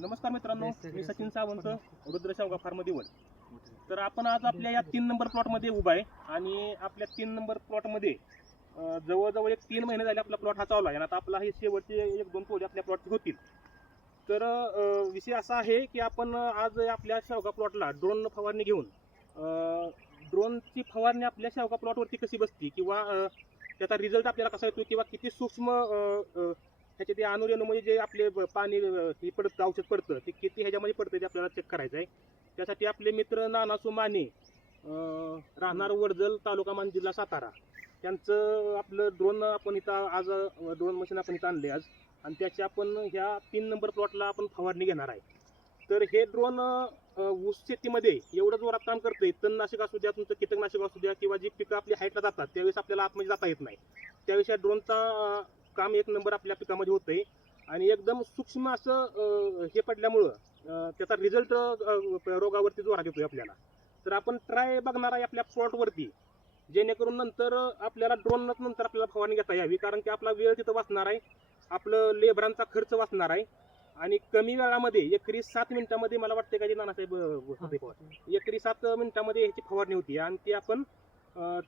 नमस्कार मित्रांनो, मी सचिन सावंत, रुद्र शेवगा फार्म दिवड. तर आपण आज आपल्या या 3 नंबर प्लॉटमध्ये उभा आहे आणि आपल्या 3 नंबर प्लॉटमध्ये जवळजवळ 3 महिने झाले आपला प्लॉट हा चालू आहे आणि आता आपला हे शेवटचे 1-2 तोडे आपल्या प्लॉटचे होतील. तर विषय असा आहे की आपण आज आपल्या शेवगा प्लॉटला ड्रोन फवारणी घेऊन ड्रोनची फवारणी आपल्या शेवगा प्लॉटवरती कशी बसती किंवा त्याचा रिझल्ट आपल्याला कसा येतो किंवा किती सूक्ष्म ह्याचे ते अणुरेणू म्हणजे जे आपले पाणी हे पडतं, औषध पडतं ते किती ह्याच्यामध्ये पडतं ते आपल्याला चेक करायचं आहे. त्यासाठी आपले मित्र नानासू माने राहणार वडजल, तालुका मान, जिल्हा सातारा, त्यांचं आपलं ड्रोन आपण इथं आज ड्रोन मशीन आपण इथं आणले आज आणि त्याची आपण ह्या 3 नंबर प्लॉटला आपण फवारणी घेणार आहे. तर हे ड्रोन ऊस शेतीमध्ये एवढं जोरात काम करते, तणनाशक असू द्या, तुमचं कीटकनाशक असू द्या किंवा जी पिकं आपली हाईटला जातात त्यावेळेस आपल्याला आतमध्ये जाता येत नाही, त्यावेळेस या ड्रोनचा काम 1 नंबर आपल्या पिकामध्ये होतंय आणि एकदम सूक्ष्म असं हे पडल्यामुळं त्याचा रिझल्ट रोगावरती जोरात येतोय आपल्याला. तर आपण ट्राय बघणार आहे आपल्या प्लॉटवरती, जेणेकरून नंतर आपल्याला ड्रोन नंतर आपल्याला फवारणी घेता यावी, कारण की आपला वेळ तिथं वाचणार आहे, आपलं लेबरांचा खर्च वाचणार आहे आणि कमी वेळामध्ये एकरी 7 मिनिटामध्ये मला वाटते का जे नानासाहेब एकरी 7 मिनिटामध्ये ह्याची फवारणी होती आणि ती आपण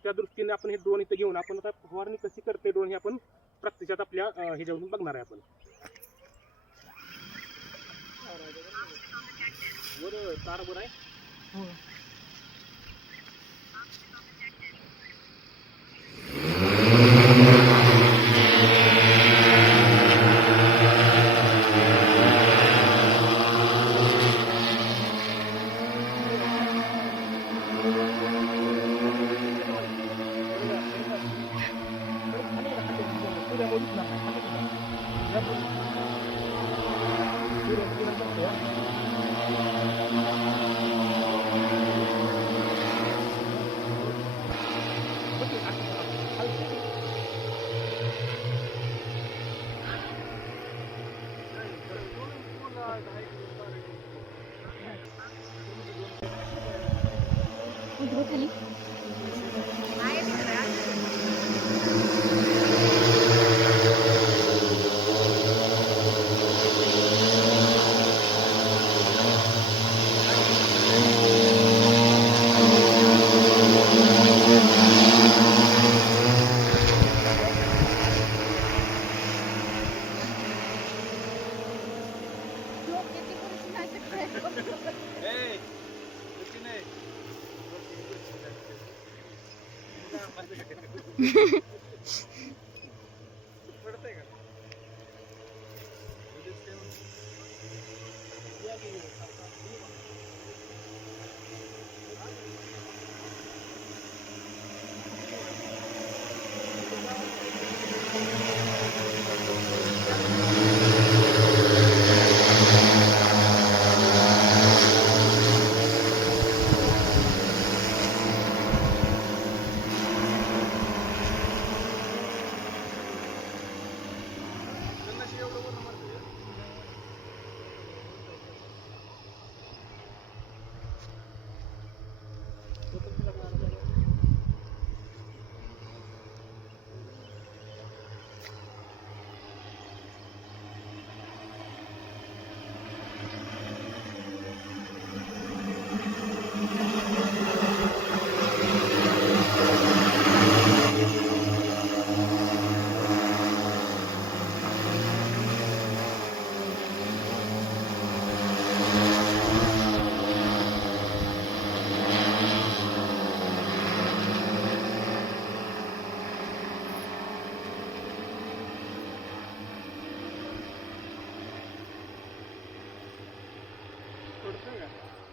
त्या दृष्टीने आपण हे ड्रोन इथं घेऊन आपण आता फवारणी कशी करते ड्रोन हे आपण प्रत्यक्षात आपल्या ह्याच्यावरून बघणार आहे. आपण वर तार वर आहे.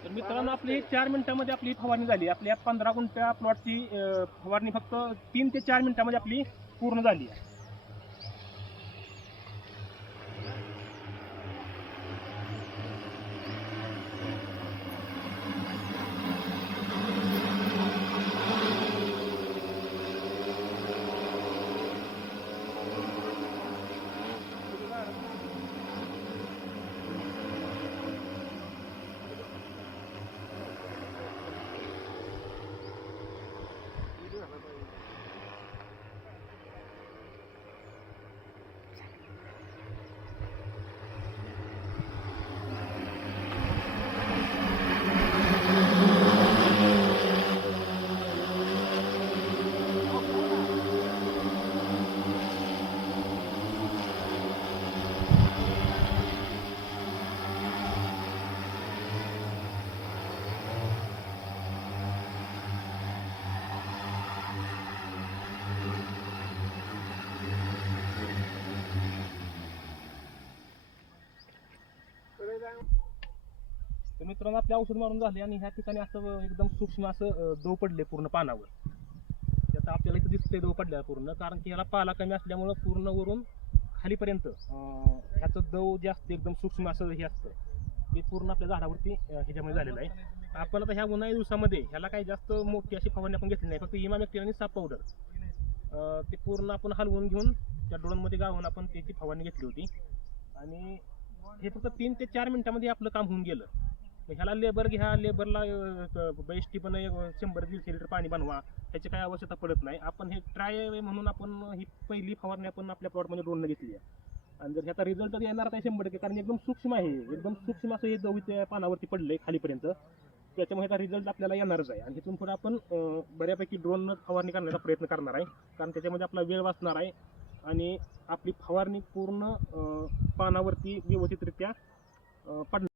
तर मित्रांनो, आपली 4 मिनिटांमध्ये आपली फवारणी झाली. आपल्या 15 गुंठ्या प्लॉटची फवारणी फक्त 3 ते 4 मिनिटांमध्ये आपली पूर्ण झाली आहे. तर मित्रांनो आपले औषध मारून झाले आणि ह्या ठिकाणी असं एकदम सूक्ष्म असं दव पडले पूर्ण पानावर. आता आपल्याला इथं दिसतंय दव पडल्या पूर्ण, कारण की ह्याला पाला कमी असल्यामुळं पूर्ण वरून खालीपर्यंत ह्याचं दव जे असतं एकदम सूक्ष्म असं हे असतं ते पूर्ण आपल्या झाडावरती ह्याच्यामुळे झालेलं आहे. आपण आता ह्या उन्हाळी दिवसामध्ये ह्याला काही जास्त मोठी अशी फवारणी आपण घेतली नाही, फक्त इमामेक्टिन आणि साप पावडर ते पूर्ण आपण हलवून घेऊन त्या ड्रोनमध्ये गाळून आपण त्याची फवारणी घेतली होती. आणि हे फक्त 3 ते 4 मिनिटांमध्ये आपलं काम होऊन गेलं. ह्याला लेबर घ्या, लेबरला बेस्टी पण 100-150 लिटर पाणी बनवा, ह्याची काही आवश्यकता पडत नाही. आपण हे ट्राय म्हणून आपण ही पहिली फवारणी आपण आपल्या प्लॉटमध्ये ड्रोनने घेतली आहे. आणि जर ह्याचा रिझल्ट तर येणार नाही 100%, कारण एकदम सूक्ष्म आहे, एकदम सूक्ष्म असं हे दव त्या पानावरती पडलंय खालीपर्यंत, त्याच्यामुळे ह्याचा रिझल्ट आपल्याला येणारच आहे. आणि तिथून पुढे आपण बऱ्यापैकी ड्रोन फवारणी करण्याचा प्रयत्न करणार आहे, कारण त्याच्यामध्ये आपला वेळ वाचणार आहे आणि आपली फवारणी पूर्ण पानावरती व्यवस्थितरित्या पडणार.